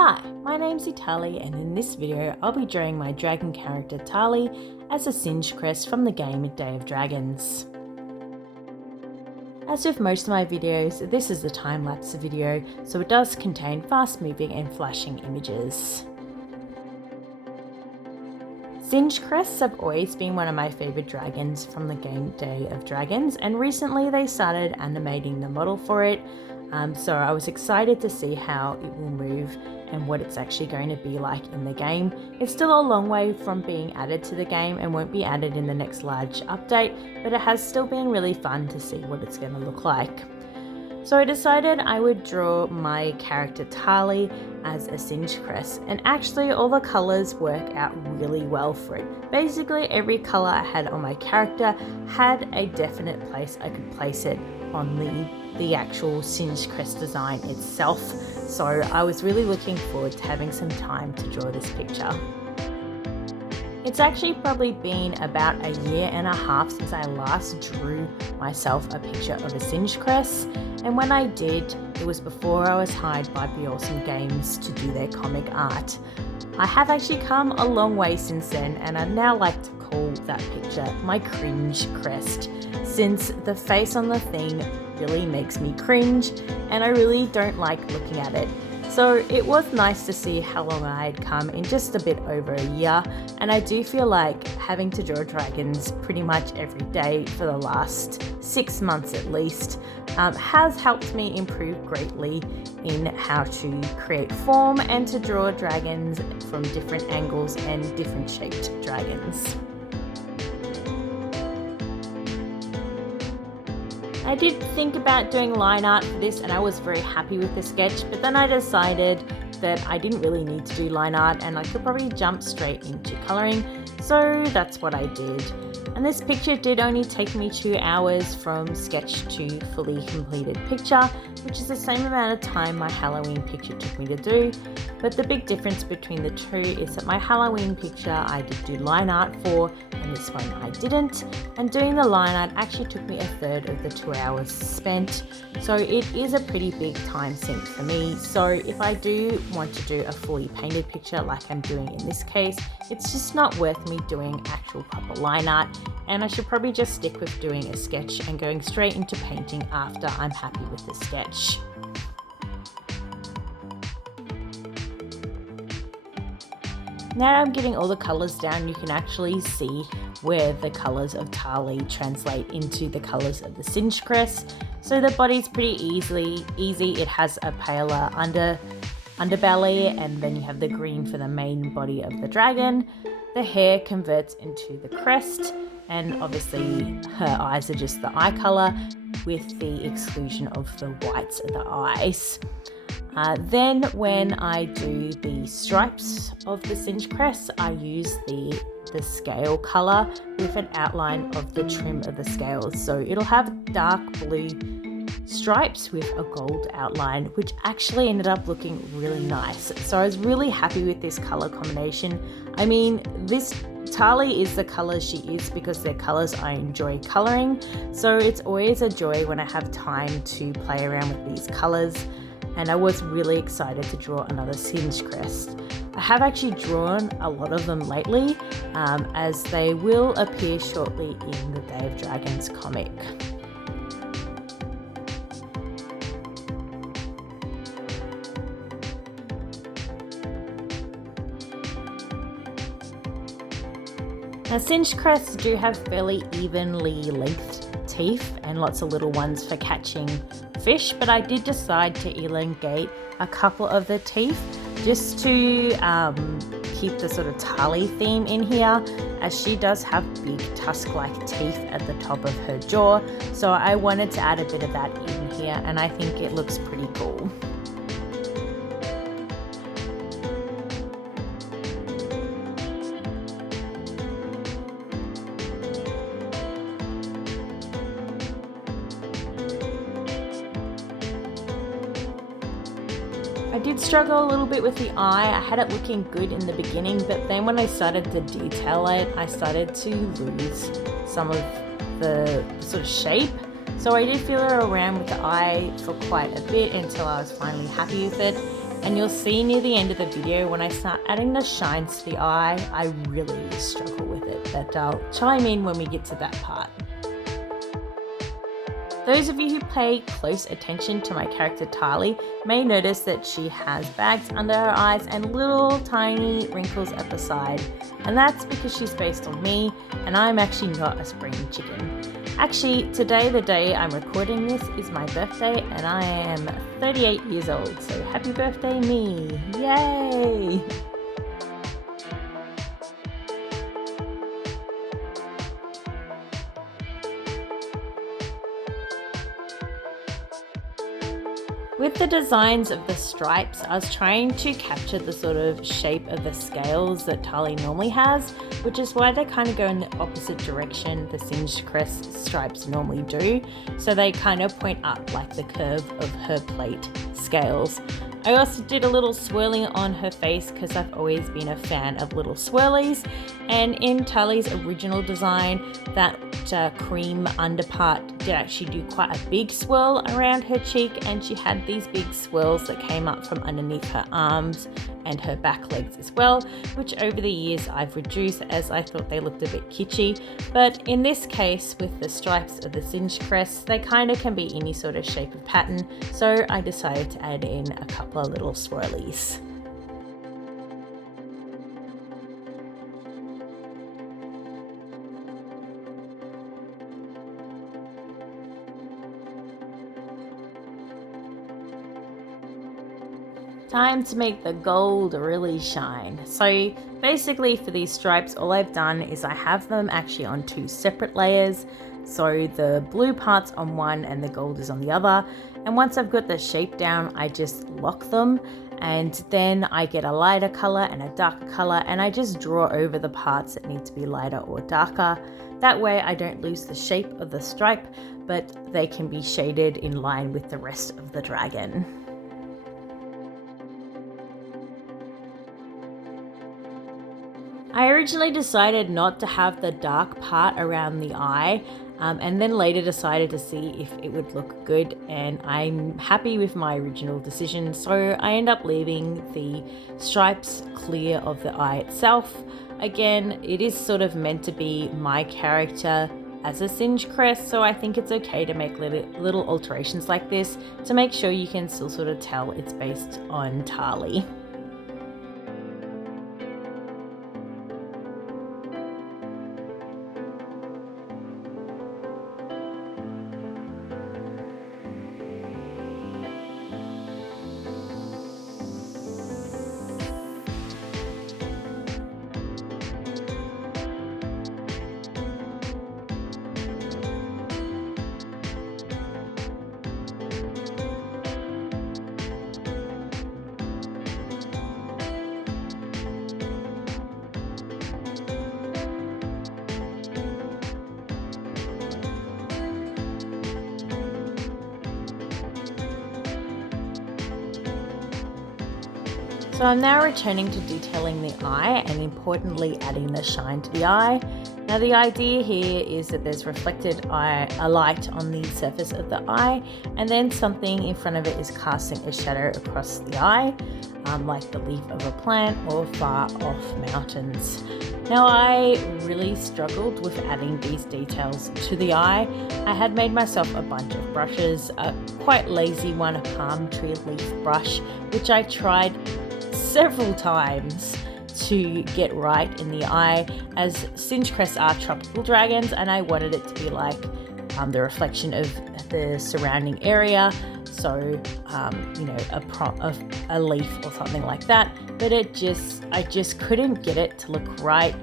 Hi, my name's Ztarli, and in this video I'll be drawing my dragon character Tarli as a Singe Crest from the game Day of Dragons. As with most of my videos, this is a time-lapse video, so it does contain fast-moving and flashing images. Singe Crests have always been one of my favourite dragons from the game Day of Dragons, and recently they started animating the model for it, so I was excited to see how it will move and what it's actually going to be like in the game. It's still a long way from being added to the game and won't be added in the next large update, but it has still been really fun to see what it's going to look like. So I decided I would draw my character Tarli as a Singe Crest, and actually all the colours work out really well for it. Basically every colour I had on my character had a definite place I could place it on the actual Singe Crest design itself, so I was really looking forward to having some time to draw this picture. It's actually probably been about a year and a half since I last drew myself a picture of a Singe Crest, and when I did, it was before I was hired by Be Awesome Games to do their comic art. I have actually come a long way since then, and I now like to call that picture my cringe crest, since the face on the thing really makes me cringe and I really don't like looking at it. So it was nice to see how long I had come in just a bit over a year, and I do feel like having to draw dragons pretty much every day for the last 6 months at least has helped me improve greatly in how to create form and to draw dragons from different angles and different shaped dragons. I did think about doing line art for this, and I was very happy with the sketch, but then I decided that I didn't really need to do line art and I could probably jump straight into colouring, so that's what I did. And this picture did only take me 2 hours from sketch to fully completed picture, which is the same amount of time my Halloween picture took me to do. But the big difference between the two is that my Halloween picture I did do line art for, and this one I didn't. And doing the line art actually took me 1/3 of the 2 hours spent. So it is a pretty big time sink for me. So if I do want to do a fully painted picture like I'm doing in this case, it's just not worth me doing actual proper line art, and I should probably just stick with doing a sketch and going straight into painting after I'm happy with the sketch. Now I'm getting all the colours down, you can actually see where the colours of Tarli translate into the colours of the Singe Crest. So the body's pretty easy. It has a paler underbelly, and then you have the green for the main body of the dragon. The hair converts into the crest, and obviously her eyes are just the eye colour with the exclusion of the whites of the eyes. Then when I do the stripes of the Singe Crest, I use the scale colour with an outline of the trim of the scales. So it'll have dark blue stripes with a gold outline, which actually ended up looking really nice. So I was really happy with this colour combination. I mean, this Tarli is the colour she is because they're colours I enjoy colouring. So it's always a joy when I have time to play around with these colours. And I was really excited to draw another Singe Crest. I have actually drawn a lot of them lately, as they will appear shortly in the Day of Dragons comic. Now Singe Crests do have fairly evenly lengthed teeth and lots of little ones for catching fish, but I did decide to elongate a couple of the teeth just to keep the sort of Tarli theme in here, as she does have big tusk-like teeth at the top of her jaw, so I wanted to add a bit of that in here, and I think it looks pretty cool. I did struggle a little bit with the eye. I had it looking good in the beginning, but then when I started to detail it, I started to lose some of the sort of shape. So I did feel around with the eye for quite a bit until I was finally happy with it. And you'll see near the end of the video when I start adding the shines to the eye, I really struggle with it, but I'll chime in when we get to that part. Those of you who pay close attention to my character Tarli may notice that she has bags under her eyes and little tiny wrinkles at the side. And that's because she's based on me, and I'm actually not a spring chicken. Actually, today, the day I'm recording this, is my birthday, and I am 38 years old, so happy birthday me! Yay! With the designs of the stripes, I was trying to capture the sort of shape of the scales that Tarli normally has, which is why they kind of go in the opposite direction the Singe Crest stripes normally do. So they kind of point up like the curve of her plate scales. I also did a little swirling on her face because I've always been a fan of little swirlies. And in Tarli's original design, that cream underpart did actually do quite a big swirl around her cheek, and she had these big swirls that came up from underneath her arms and her back legs as well, which over the years I've reduced as I thought they looked a bit kitschy. But in this case, with the stripes of the Singe Crest, they kind of can be any sort of shape of pattern, so I decided to add in a couple of little swirlies. Time to make the gold really shine. So basically for these stripes, all I've done is I have them actually on two separate layers. So the blue part's on one and the gold is on the other. And once I've got the shape down, I just lock them, and then I get a lighter color and a darker color, and I just draw over the parts that need to be lighter or darker. That way I don't lose the shape of the stripe, but they can be shaded in line with the rest of the dragon. I originally decided not to have the dark part around the eye, and then later decided to see if it would look good, and I'm happy with my original decision, so I end up leaving the stripes clear of the eye itself. Again, it is sort of meant to be my character as a Singe Crest, so I think it's okay to make little alterations like this to make sure you can still sort of tell it's based on Tarli. So I'm now returning to detailing the eye and importantly adding the shine to the eye. Now the idea here is that there's reflected a light on the surface of the eye, and then something in front of it is casting a shadow across the eye, like the leaf of a plant or far off mountains. Now I really struggled with adding these details to the eye. I had made myself a bunch of brushes, a quite lazy one, a palm tree leaf brush, which I tried several times to get right in the eye, as Singe Crests are tropical dragons and I wanted it to be like the reflection of the surrounding area, so you know, a leaf or something like that, but I just couldn't get it to look right.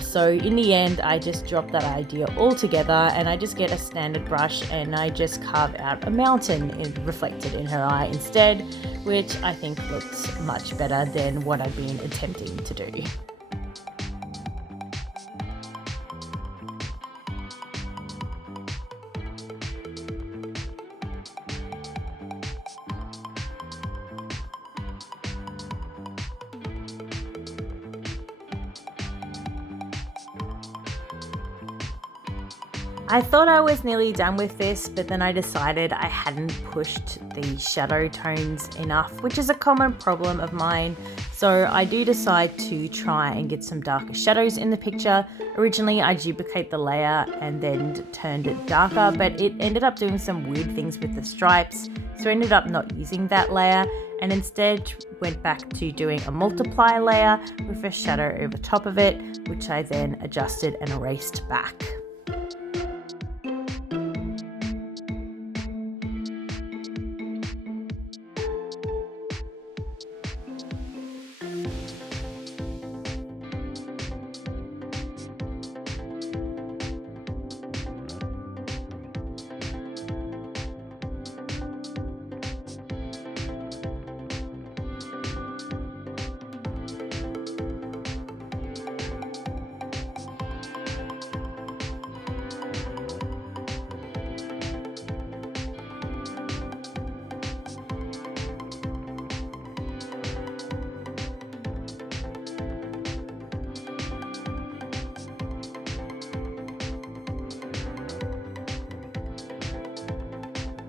So in the end I just dropped that idea altogether, and I just get a standard brush and I just carve out a mountain reflected in her eye instead, which I think looks much better than what I've been attempting to do. I thought I was nearly done with this, but then I decided I hadn't pushed the shadow tones enough, which is a common problem of mine. So I do decide to try and get some darker shadows in the picture. Originally I duplicate the layer and then turned it darker, but it ended up doing some weird things with the stripes. So I ended up not using that layer and instead went back to doing a multiply layer with a shadow over top of it, which I then adjusted and erased back.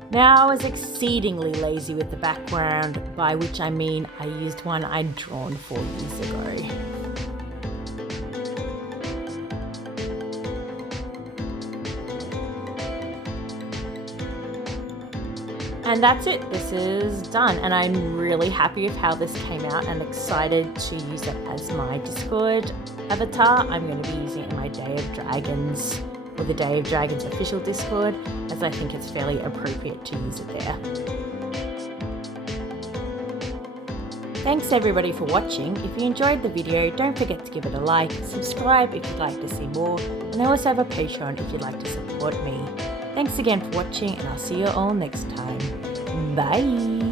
Now I was exceedingly lazy with the background, by which I mean I used one I'd drawn 4 years ago. And that's it, this is done, and I'm really happy with how this came out and excited to use it as my Discord avatar. I'm going to be using it in my Day of Dragons, or the Day of Dragons official Discord, as I think it's fairly appropriate to use it there. Thanks everybody for watching. If you enjoyed the video, don't forget to give it a like, subscribe if you'd like to see more, and I also have a Patreon if you'd like to support me. Thanks again for watching, and I'll see you all next time. Bye!